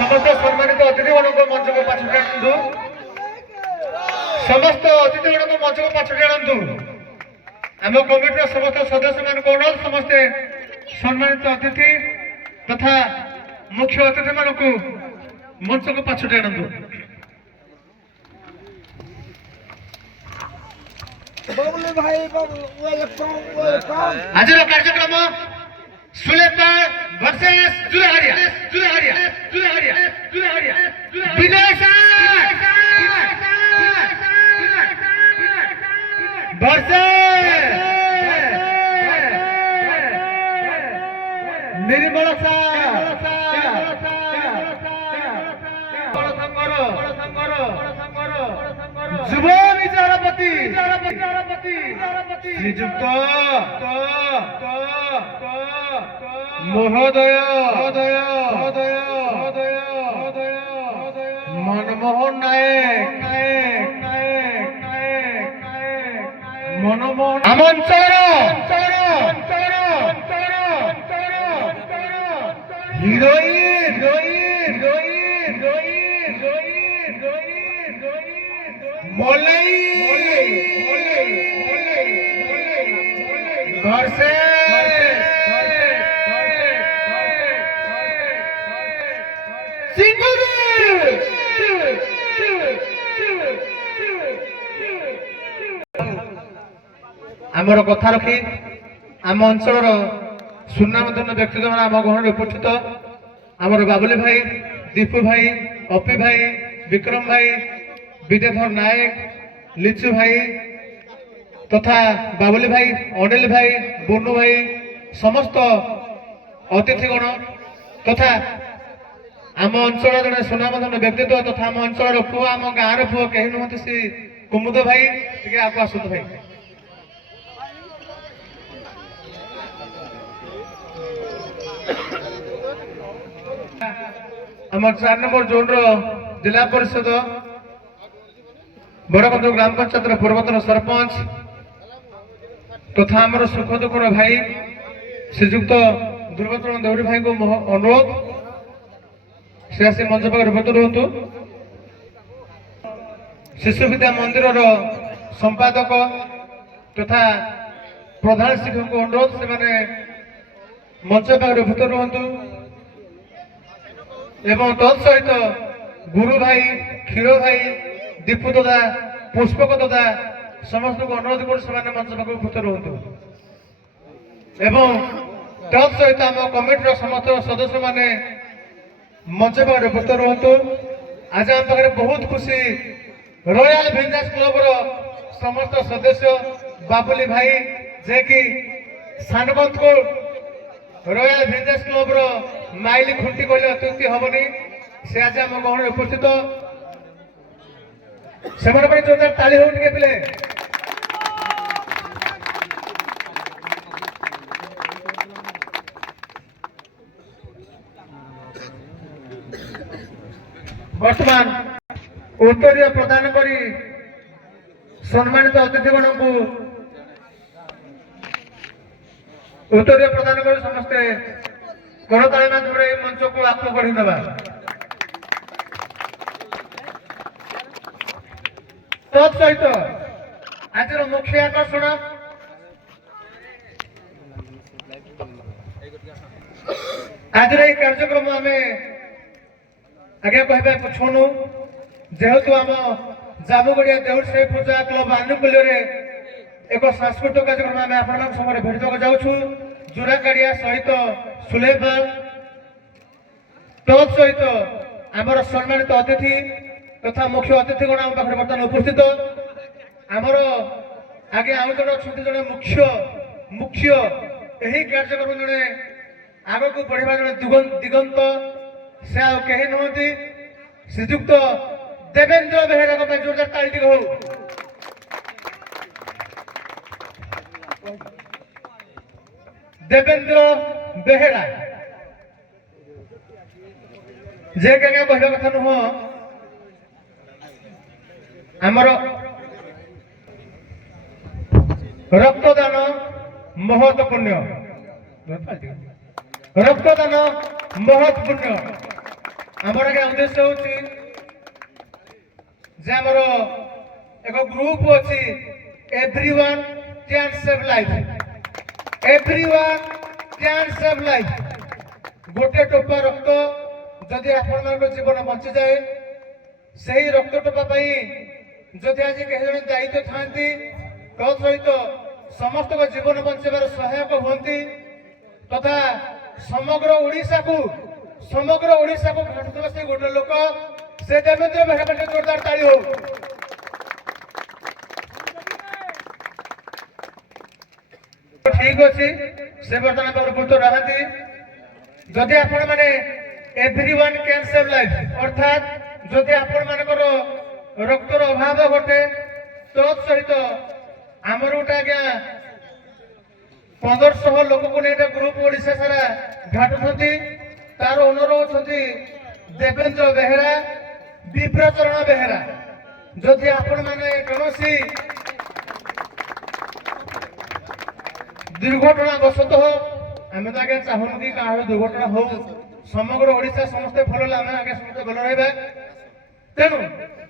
समस्त सम्मानित अतिथिगण को मंच को पाछे आनंदु समस्त अतिथिगण को मंच को पाछे आनंदु आम कमिटर समस्त सदस्य मान को अनुरोध समस्ते सम्मानित अतिथि तथा मुख्य अतिथि मान को मंच को पाछे आनंदु आज कार्यक्रम सुलेपाल वर्सेस जुलेहरिया विनय निर्मल जुब विचारपति श्रीजुक्त महोदय मनमोहन नायक मनमोहन आम अंचल हिरोइन मोलई आमर कथा रखी आम अंचल सुनामधन्य व्यक्तित्व मैंने आम गहन उपस्थित आमर बाबुली भाई दीपू भाई अपी भाई विक्रम भाई विद्याधर नायक लिचु भाई तथा बाबुली भाई अनिल भाई बुनु भाई समस्त अतिथिगण तथा आम अंचल जड़े सुनामधन्य व्यक्तित्व तथा आम अंचल पुओ आम गाँव पुओ कहीं नुहत सी कुमुद भाई टे आपको आसुत भाई आम 4 नंबर जोन जिला परिषद बड़बंधु ग्राम पंचायत पूर्वतन सरपंच तथा आमर सुख दुखर भाई श्रीजुक्त दुर्गाचरण देउरी भाई को अनुरोध से आसी मंच पाखे उपस्थित रुहतु शिशु विद्या मंदिर संपादक तथा प्रधान शिक्षक को अनुरोध से मंच पाखे उपस्थित रुहतु एवं तत्सहित गुरु भाई क्षीर भाई दीपू दादा पुष्पक दादा समस्त को अनुरोध कर मंच पाख उपस्थित रुहतु एवं तत्सहित आम कमिटर समस्त सदस्य माने मंच पाखे उपस्थित रुहतु आज आम पाखे बहुत खुशी रॉयल भिंजास क्लब समस्त सदस्य बाबुली भाई जे कि सानबंद को रॉयल भिंजास क्लब माइली खुंटी कहले अत्युक्ति हेनी से आज आम गहन उपस्थित से जोरदार ताली हो पिले वर्तमान उत्तरीय प्रदान करी सम्मानित अतिथिगण को उत्तरीय प्रदान कर समस्ते करताली माध्यम मंच को आप बढ़ी ना तत्सहित आज मुख्य आकर्षण आज कार्यक्रम आम आगे कह छुनु जेहेतु आम जामुगड़िया देउर साई पूजा क्लब आनुकूल्य एक सांस्कृतिक कार्यक्रम आम आप समय भेटा जाऊँ जुराकाड़िया सहित सुलेपाल तत्सहित आमर सम्मानित अतिथि तथा मुख्य अतिथिगण आम पाखे बर्तमान उपस्थित आमर आगे आउ जन अच्छा जड़े मुख्य मुख्य यही कार्यक्रम जड़े आग को बढ़ा जड़े दिगंत से आ कहीं नुहति श्रीजुक्त देवेंद्र बेहेरा जोरदार ताली हो देवेंद्र बेहेरा जे क्या कहवा कथा नुह आमर रक्तदान महत्वपूर्ण रक्तदान महत्वपूर्ण आमर आगे उद्देश्य होची जे आमर एक ग्रुप अच्छी everyone can save life everyone can save life गोटे टोपा रक्त जदि आपण मान जीवन बंची जाए से रक्त टोपा जदि आज कहीं जन दायित्व था सहित समस्त जीवन बचार सहायक हमें तथा समग्र ओडिशा को घाटुवा से गोटे लोक से देवेंद्र बेहरा पाटे जोरदार ताली हो। ठीक अच्छे से बर्तमान प्रभुत्व रहा जदि आपण मैंने एवरीवन कैन सेव लाइफ अर्थात जदि आपण मानकर रक्तर अभाव घटे तत्सहित आमर गोटे आज्ञा 1500 लोक को नहीं ग्रुप ओडिशा सारा घाटुंट तार ओनर होती देवेंद्र बेहरा विप्रचरण बेहरा जदि आपण मैंने कौन दुर्घटना बसत आम तो आगे चाहूँ कि क्या दुर्घटना हो समग्र ओडिशा समस्ते भल आम आगे समस्त भल रहा तेणु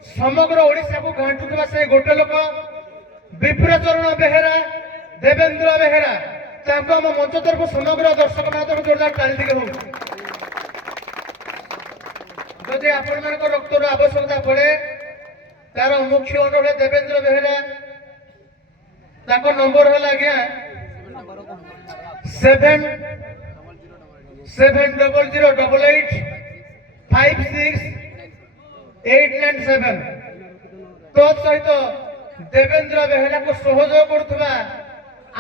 समग्र ओडिशा को घाटुवा से गोटे लोक विप्रचरण बेहरा देवेंद्र बेहरा आम मंच तरफ समग्र दर्शक तरफ जोरदार ताली टे हो। जदि आपण मान रक्तर आवश्यकता पड़े तार मुख्य ओनर देवेंद्र बेहरा नंबर है आज्ञा 7008856 तत्सहित देवेंद्र बेहरा को सहयोग करुवा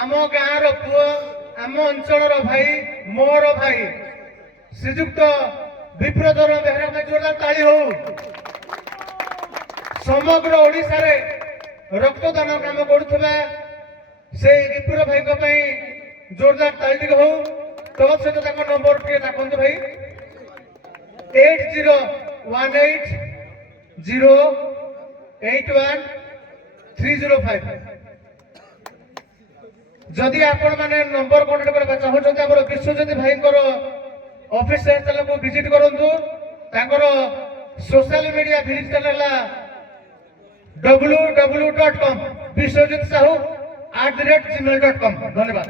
आम गाँव पुओ आम अंचल भाई मोर भाई श्रीजुक्त विप्रचरण बेहरा में जोरदार ताली हो। समग्र ओडिशा रे रक्तदान काम करुवा से विप्र भाई जोरदार ताली हो। तत्सहित नंबर टे डाकतु भाई 8018081305 जदि आपण माने नंबर कांटेक्ट करबा चाहछन्ते हमर विश्वज्योति भाई ऑफिशियल चैनल को विजिट करंतु तांकर सोशल मीडिया विजिट चैनल है www.com biswajyotsahu@gmail.com। धन्यवाद।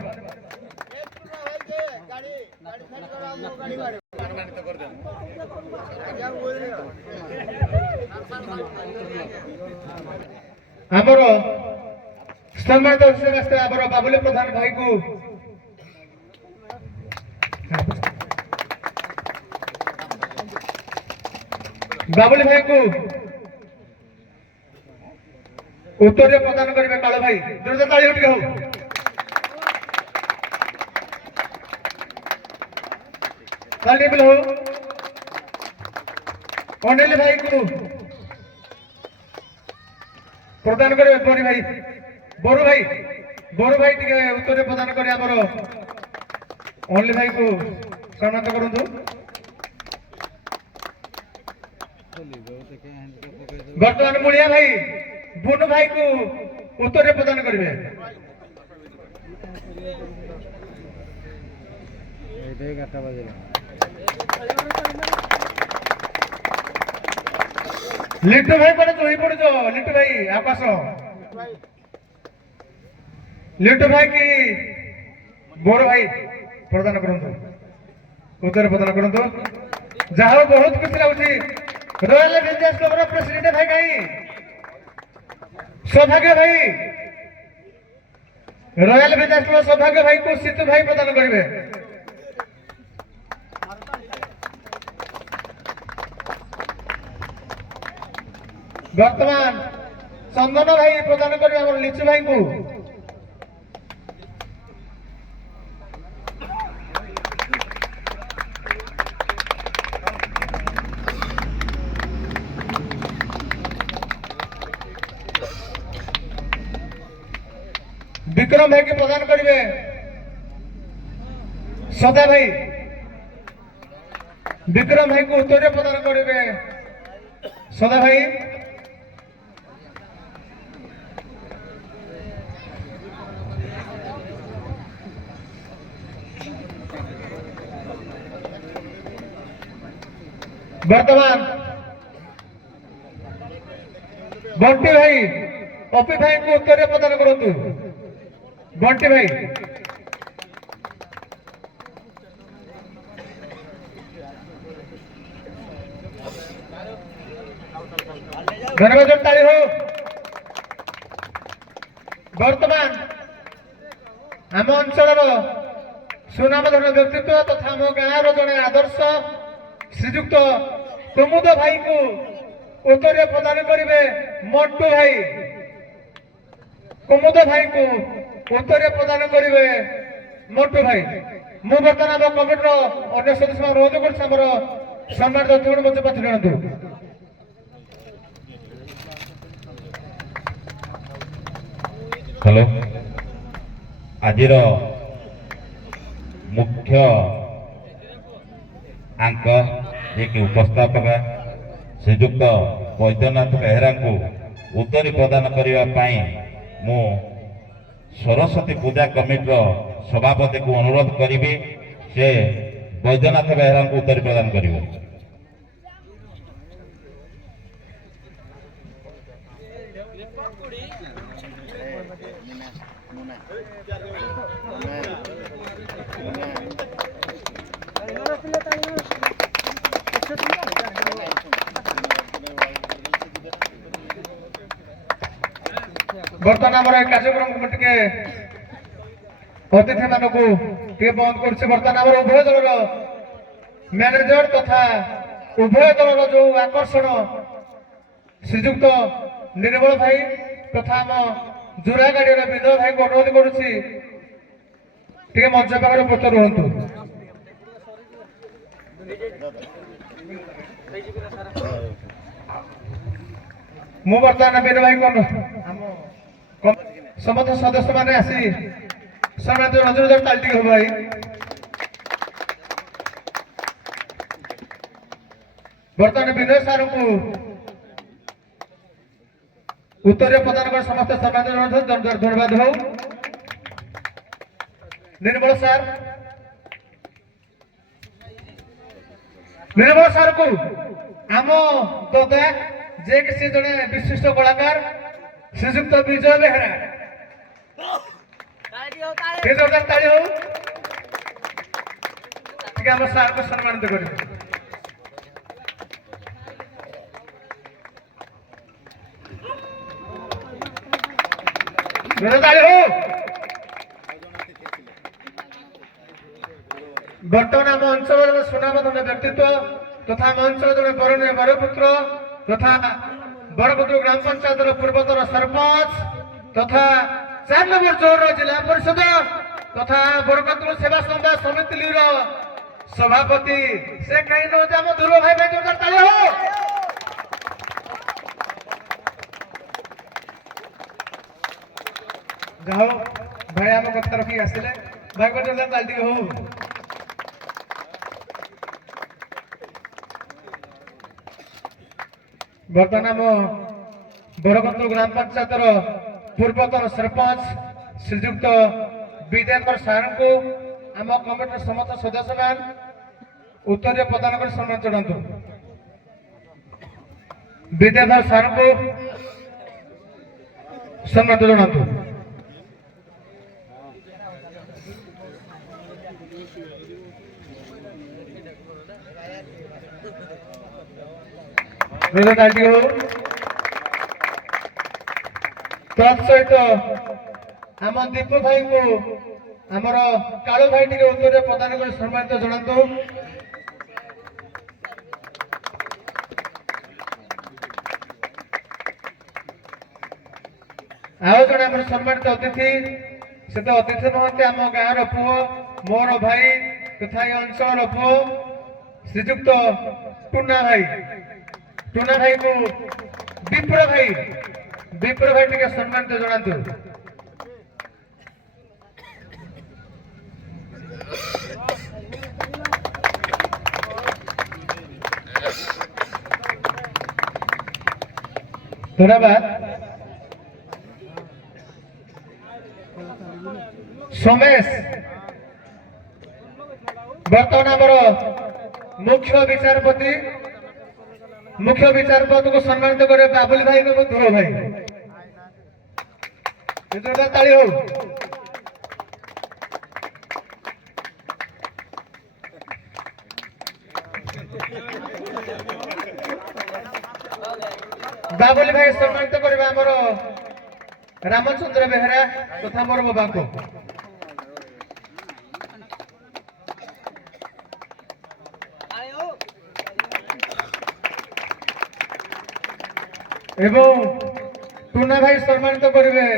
हमर सम्मानित हमर बाबुली प्रधान भाई को उत्तर प्रदान करेंगे कालो भाई जोरदार ताली उठ हो। ताली हो अनिल भाई को प्रदान करेंगे बोरू भाई टे उत्तर प्रदान करें आमर अनिल भाई को सम्मानित करूँ। बर्तमान मुड़िया भाई बुनु भाई को उत्तर प्रदान करेंगे। लिट्टू भाई पड़े तो पड़ लिट्टू भाई आकाश लिट्टू भाई की बोर भाई प्रदान करूँ उत्तर प्रदान करूँ जहाँ बहुत खुशी लगुच रॉयल बिजनेस क्लब प्रेसिडेंट भाई कहीं सौभाग्य भाई रॉयल बिजनेस क्लब सौभाग्य भाई को सितु भाई प्रदान करेंगे। वर्तमान चंदन भाई प्रदान करेंगे लिचु भाई को। विक्रम भाई के प्रदान करेंगे सदा भाई विक्रम भाई को उत्तर प्रदान करेंगे सदा भाई। बर्तमान बंटी भाई अपी भाई को उत्तर प्रदान करूँ। बंटी भाई धन्यवाद ताली हो। बर्तमान आम अंचल सुनामधन व्यक्तित्व तथा आम गाँव जड़े आदर्श श्रीजुक्त कुमुद भाई को उत्तर प्रदान करेंगे मट्टू भाई। कुमुद भाई को उत्तर प्रदान करेंगे मट्टू भाई। मु बर्तमान आम कमिटर अन्य सदस्य अनुरोध कर सम्मानित अतिथि मंच पात्र जनातु। हेलो आजिर मुख्य आंक जे कि उपस्थापक श्रीजुक्त वैद्यनाथ बेहेरा को उत्तरी प्रदान करने मु सरस्वती पूजा कमिटर सभापति को अनुरोध करी से वैद्यनाथ बेहेरा को उत्तरी प्रदान करेंगे। बर्तमान आम कार्यक्रम को टे अतिथि मान को बंद कर। बर्तमान आम उभय दल मैनेजर तथा उभय दल जो आकर्षण श्रीजुक्त निर्मल भाई तथा आम जोरा गाड़ी विनोद भाई को अनुरोध करुच्ची मंच पाखे उपस्थित रुहतु। मु बर्तमान विनोद भाई को समस्त सदस्य मैंने आसी सम्मानित नजर ताली हो भाई। बर्तमान विनय सार को उत्तर प्रदान कर समस्त सम्मानित धन्यवाद हो। निर्मल सार को आम दादा जे कि जड़े विशिष्ट कलाकार श्रीजुक्त विजय बेहेरा ताली हो आम सार को सम्मानित कर। बर्तमान आम अंचल सुनामधन व्यक्तित्व तथा आम अंचल जड़े बरणीय बरपुत्र तथा बरपुत्र ग्राम पंचायत पूर्वतन सरपंच तथा 4 नंबर जोर जिला परिषद तथा बरकतपुर सेवा समुदाय समिति सभापति से कहीं नम ध्रुव भाई जोरदार ताली हो। जाओ भाई आम कथा रखी आसिले भाई को जोरदार ताली हो। बर्तमान आम बरकतपुर ग्राम पंचायत पूर्वतन सरपंच श्रीजुक्त विद्याधर सार को आम कमिटर समस्त सदस्य मान उत्तर प्रदान कर सम्मान जनातु। विद्याधर सार को सम्मान जनातु। तत्सहित आम दीपू भाई को आमर कालू भाई टी उत्तर प्रदान कर सम्मानित जनातु। आओ जड़े आम सम्मानित अतिथि से तो अतिथि नुहति आम गाँव पुओ मोर भाई तथा अंचल पुओ श्रीजुक्त टुना भाई को विप्र भाई टी सम्मानित जनातु। धन्यवाद। सोमेश बर्तमान आमर मुख्य विचारपति मुख्य विचारपति को सम्मानित करे बाबुल भाई को ध्रुव भाई ताली हो। बाबुल भाई सम्मानित करबा हमर रामचंद्र बेहरा तथा मोर बाबा को एवं टूना भाई सम्मानित करेंगे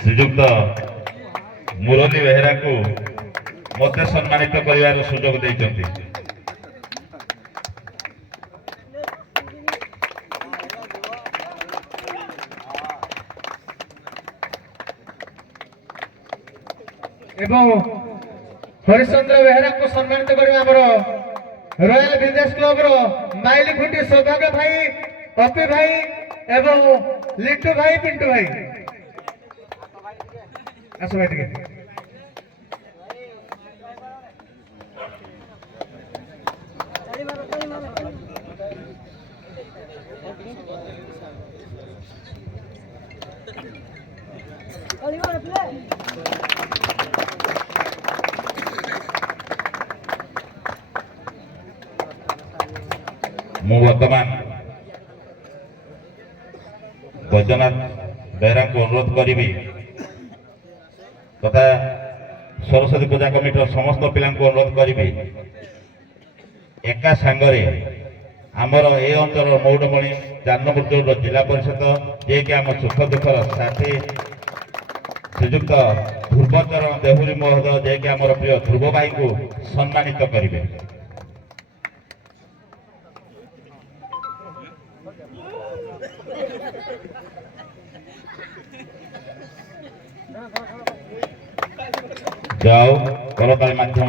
श्रीजुक्त मुरली बेहरा को मत सम्मानित कर सुजोग देइछन्ति। एवं हरिश्चंद्र बेहरा को सम्मानित करेंगे हमर रॉयल बिजनेस क्लब रो माइली खुटी सौभाग्य भाई अपी भाई एवं लिट्टू भाई पिंटू भाई आसो भाई टिके मु वर्तमान बैद्यनाथ बेहरा को अनुरोध करी तथा सरस्वती पूजा कमिटर समस्त पिला अनुरोध करी एका सांगरे आमर ए अंचल मौडमणि जानमुर्दूर जिला परिषद जे कि आम सुख दुखर साथी श्रीजुक्त ध्रुवचरण देहुरी महोदय जे कि आमर प्रिय ध्रुव भाई को सम्मानित करेंगे। जाओ करताली माध्यम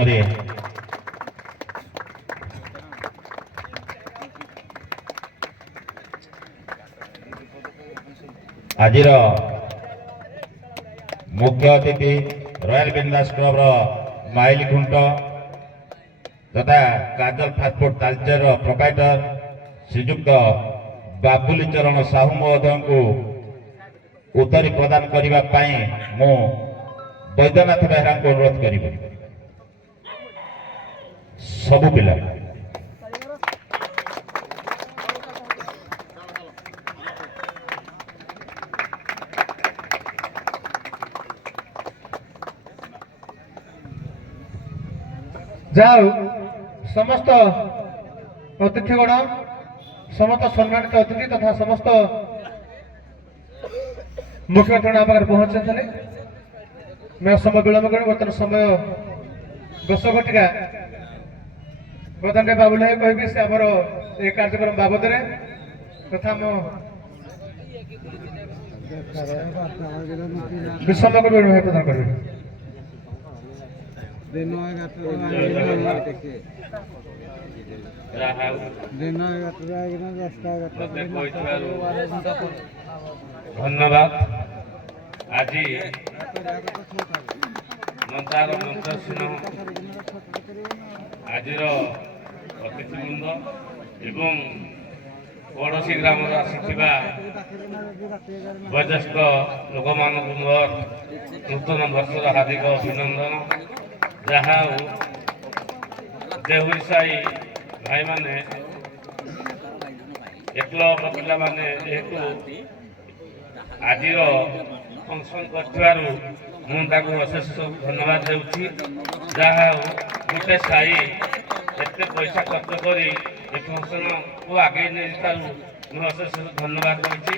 आज मुख्य अतिथि रॉयल बिंदास क्लब माइल खुंट तथा काजल फास्टफुड तालचेर प्रोप्राइटर श्रीजुक्त बाबुली चरण साहू महोदय को उत्तरी प्रदान करने मु बैद्यनाथ बेहरा को अनुरोध करी सबु पिला जाओ समस्त अतिथिगण समस्त सम्मानित अतिथि तथा समस्त मुख्य अतिथि पाखे पहुंचे थे मैं समय विलंब कर बर्तमान समय 10 घटिका बर्तमान बाबुल भाई कहि से आमर ए कार्यक्रम बाबद तथा मो विषम को भाई प्रदान करेंगे। धन्यवाद। आज मंतार मंत्रशीन आज अतिथिवृंद एवं पड़ोशी ग्राम आसिथिबा वयस्क लोक मान मोर नूतन वर्षर हार्दिक अभिनंदन। जहा देहुरी साई भाई माने एकलव पिला माने जेहेतु आज फंक्शन कर अशेष धन्यवाद देउछि। जहा गोटे साई एत पैसा खर्च कर फंक्शन को आगे नहीं पारू मुझे अशेष धन्यवाद देउछि।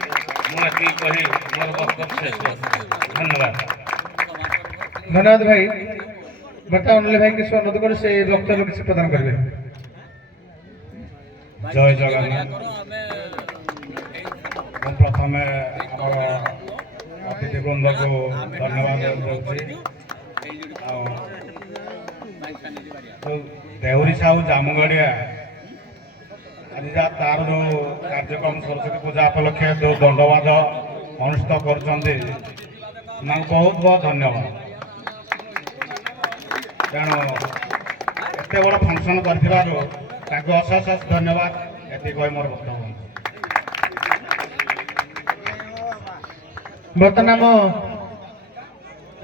मुझे कही मोर वक्तव्य शेष धन्यवाद। धन्यवाद भाई। बर्तमान अनिल भाई किसी अनुरोध कर से वक्तव्य किसी प्रदान करेंगे। जय जगन्नाथ। प्रथम अतिथिवृंद को धन्यवाद दूसरी देहुरी साहू जामुगड़िया आज तार जो कार्यक्रम सरस्वती पूजा उपलक्षे जो दंडवाद अनुष्ठित कर बहुत बहुत धन्यवाद। ତେଣୁ ଏତେ ବଡ଼ ଫଙ୍କସନ୍ କରିଥିବାରୁ ତାଙ୍କୁ ଅଶେଷ ଅଶେଷ ଧନ୍ୟବାଦ। ଏତିକି କହି ମୋର ବକ୍ତବ୍ୟ। ବର୍ତ୍ତମାନ ଆମ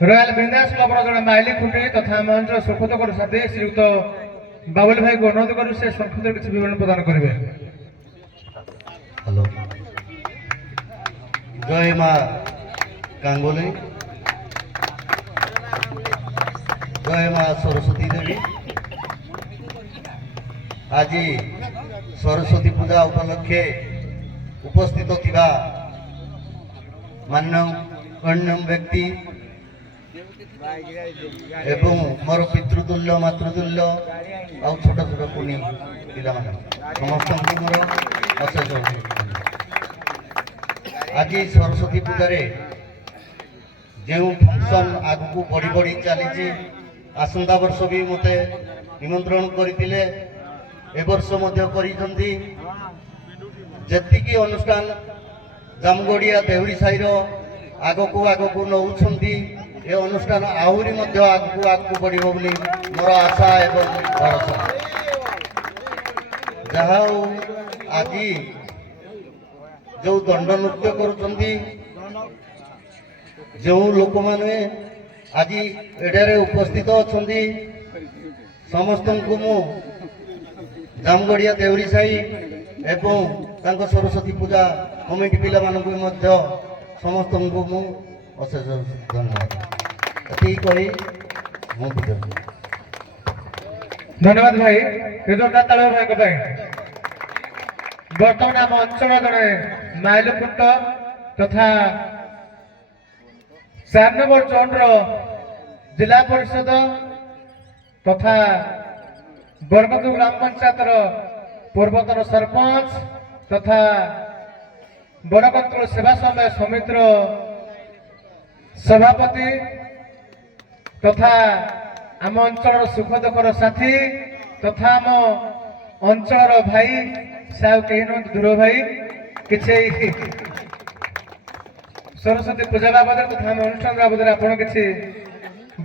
ରୟାଲ ବିନ୍ଦାସ କ୍ଲବର ଜଣେ ମାଇଲି ଖୁଣ୍ଟି ତଥା ଆମ ଅଞ୍ଚଳ ସୁଖଦକର ସାଥୀ ଶ୍ରୀଯୁକ୍ତ ବାବୁଲି ଭାଇକୁ ଅନୁରୋଧ କରୁ ସେ ସଂକ୍ଷିପ୍ତ କିଛି ବିବରଣୀ ପ୍ରଦାନ କରିବେ। हेलो जय माँ गांगुली जय माँ सरस्वती देवी आज सरस्वती पूजा उपलक्षे उपस्थित थिबा मान्यगण्य व्यक्ति एवं मोर पितृतुल्य मातृतुल्य आउ छोट छोट कुनी पिला समस्त मोर अशेष आज सरस्वती पूजा जो फंक्शन आगू बढ़ी बढ़ी चली आसंता वर्ष भी मत निमंत्रण करते ए वर्ष जी अनुष्ठान जामगड़िया देउरी साई आगक आगक नौ ए अनुष्ठान आहरी आगू आगू बढ़ मोर आशा एवं भरोसा जहा आज जो दंड नृत्य करुचंदी जो लोक माने आज एठारे उपस्थित अच्छा समस्त को मु जामगड़िया देउरी साई एवं तांको सरस्वती पूजा कमिटी पिला मानक समस्त को मु अशेष धन्यवाद एति कही मु धन्यवाद भाई जोरदार ताली भाई को भाई बर्तमान आम अंचल जड़े माइलखुंट तथा 4 नंबर जोन जिला परिषद तथा बरगद ग्राम पंचायत पूर्वतन सरपंच तथा बरगद सेवा समय समितिर सभापति तथा आम अंचल सुख दुखर साथी तथा आम अंचल भाई साहब कहीं दूर भाई किसी सरस्वती पूजा बाबद तथा आम अनुष्ठान बाबद आप किसी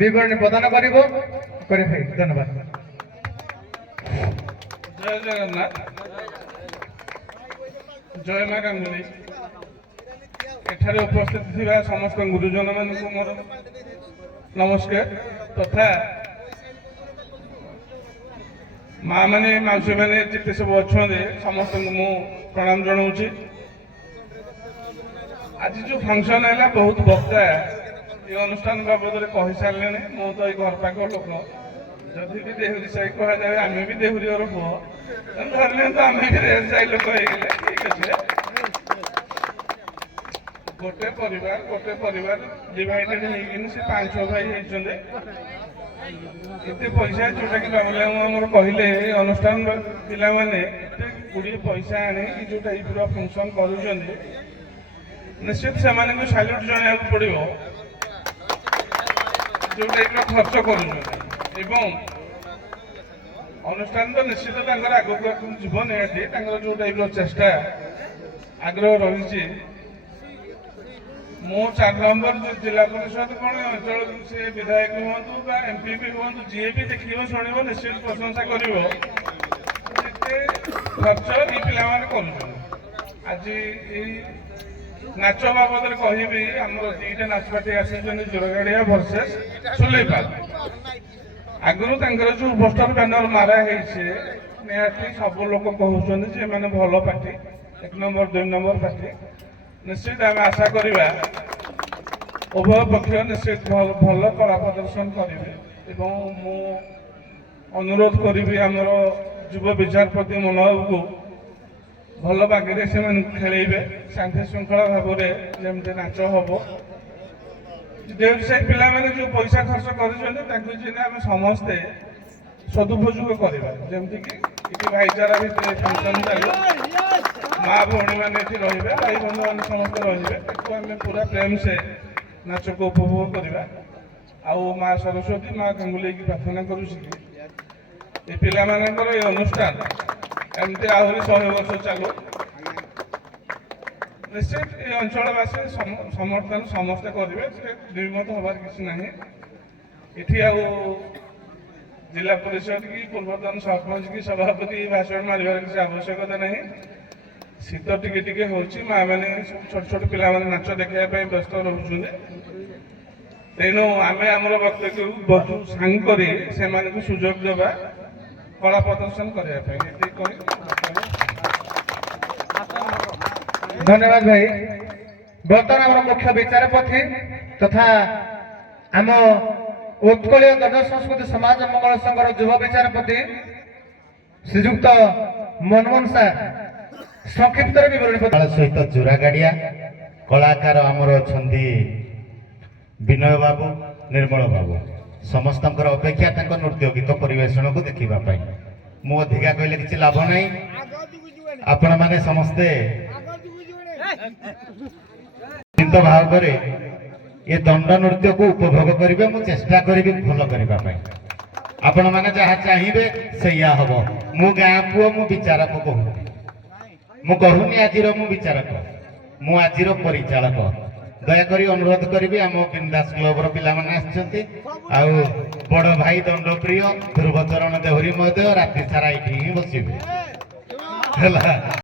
विवरणी प्रदान करे भाई धन्यवाद। जय जगन्नाथ जय माँ गांगुली एठारे उपस्थित थिबा समस्त गुरुजन मानक मोर नमस्कार तथा माँ माने मौसी मैंने जिते सब अच्छा समस्त मु प्रणाम जनाऊँच। आज जो फंक्शन है बहुत वक्ता ये अनुष्ठान बाबद कही सारे मु तो घर पाख लोक जदि भी देहुरी साई कह जाए आम भी देहुरी पुओ धरने तो आम भी देहुरी साई लोक हो ठीक अच्छे गोटे परिवार डिवाइडेड होगी से 5-6 भाई होते पैसा जोटा कि बाबुल आमर कहले अनुष्ठान पिला माने गुड़े पैसा आने जो टाइप फंक्शन कर निश्चित से सैल्यूट जन पड़ो जो टाइप खर्च कर अनुष्ठान तो निश्चित आगे जीव निहाती जो टाइप चेष्टा आग्रह रही मो 4 नंबर जो जिला परिषद कौन अंचल से विधायक हूँ एमपी भी हूँ जी भी देख शुण निश्चित प्रशंसा कर खर्च ये पिला आज नाच बाबद कहबी आमर 2टा नाच पार्टी आसी जोरगाड़िया वर्सेस सुलेपाल आगुरी जो पोस्टर बैनर मारा निहाती सब लोग कहते मैंने भल पार्टी 1 नंबर 2 नंबर पार्टी निश्चित आम आशा करवा उभय पक्ष निश्चित भल कला प्रदर्शन करेंगे मु अनुरोध करी आमर युव विचारपति मनोहर को भल बागे से खेलेबे शांति श्रृंखला भाव में जमी नाच हम देउरी साई पिला माने जो पैसा खर्च कर समस्ते सदुपयोग करवा जमी कि भाईचारा भितर फंक्शन चलो माँ भौणी मैंने रे भाई बंधु मैंने समस्त रे आम पूरा प्रेम से नाच को उपभोग करवा आउ माँ सरस्वती माँ गांगुली की प्रार्थना करुँगी ये पिला मानकर ये अनुष्ठान एमती आहरी 100 वर्ष चलो निश्चित ये अंचलवासी समर्थन समस्ते करेंगे द्विमत हबार किसी ना ये ଜିଲ୍ଲା ପରିଷଦ କି ପୂର୍ବତନ ସରପଞ୍ଚ କି ସଭାପତି ଭାଷଣ ମାରିବାର କିଛି ଆବଶ୍ୟକତା ନାହିଁ। ଶୀତ ଟିକେ ଟିକେ ହଉଛି, ମା ମାନେ ସବୁ ଛୋଟ ଛୋଟ ପିଲାମାନେ ନାଚ ଦେଖିବା ପାଇଁ ବ୍ୟସ୍ତ ରହୁଛନ୍ତି। ତେଣୁ ଆମେ ଆମର ବକ୍ତବ୍ୟକୁ ସାଙ୍ଗ କରି ସେମାନଙ୍କୁ ସୁଯୋଗ ଦେବା କଳା ପ୍ରଦର୍ଶନ କରିବା ପାଇଁ। ଏତିକି କହି ଧନ୍ୟବାଦ ଭାଇ। ବର୍ତ୍ତମାନ ଆମର ମୁଖ୍ୟ ବିଚାରପତି ତଥା ଆମ ଉତ୍କଳୀୟ ଗଣ ସଂସ୍କୃତି ସମାଜ ମଙ୍ଗଳ ସଂଘର ଯୁବ ବିଚାରପତି ଶ୍ରୀଯୁକ୍ତ ମନମୋହନ ସାର୍ ସଂକ୍ଷିପ୍ତରେ ବିବରଣୀ ତାଳ ସହିତ ଚୁରା ଗାଡ଼ିଆ କଳାକାର ଆମର ଅଛନ୍ତି ବିନୟ ବାବୁ, ନିର୍ମଳ ବାବୁ। ସମସ୍ତଙ୍କର ଅପେକ୍ଷା ତାଙ୍କ ନୃତ୍ୟ ଗୀତ ପରିବେଷଣକୁ ଦେଖିବା ପାଇଁ। ମୁଁ ଅଧିକା କହିଲେ କିଛି ଲାଭ ନାହିଁ। ଆପଣମାନେ ସମସ୍ତେ ନିଶ୍ଚିତ ଭାବରେ ଏ ଦଣ୍ଡ ନୃତ୍ୟକୁ ଉପଭୋଗ କରିବେ। ମୁଁ ଚେଷ୍ଟା କରିବି ଭଲ କରିବା ପାଇଁ। ଆପଣମାନେ ଯାହା ଚାହିଁବେ ସେଇଆ ହବ। ମୁଁ ଗାଁ ପୁଅ, ମୁଁ ବିଚାରକ କହୁନି। ମୁଁ କହୁନି ଆଜିର ମୁଁ ବିଚାରକ, ମୁଁ ଆଜିର ପରିଚାଳକ। ଦୟାକରି ଅନୁରୋଧ କରିବି, ଆମ ବିନ୍ଦାସ କ୍ଲବର ପିଲାମାନେ ଆସିଛନ୍ତି, ଆଉ ବଡ଼ ଭାଇ ଦଣ୍ଡପ୍ରିୟ ଧ୍ରୁବଚରଣ ଦେହୁରୀ ମହୋଦୟ ରାତି ସାରା ଏଇଠି ହିଁ ବସିବେ ହେଲା।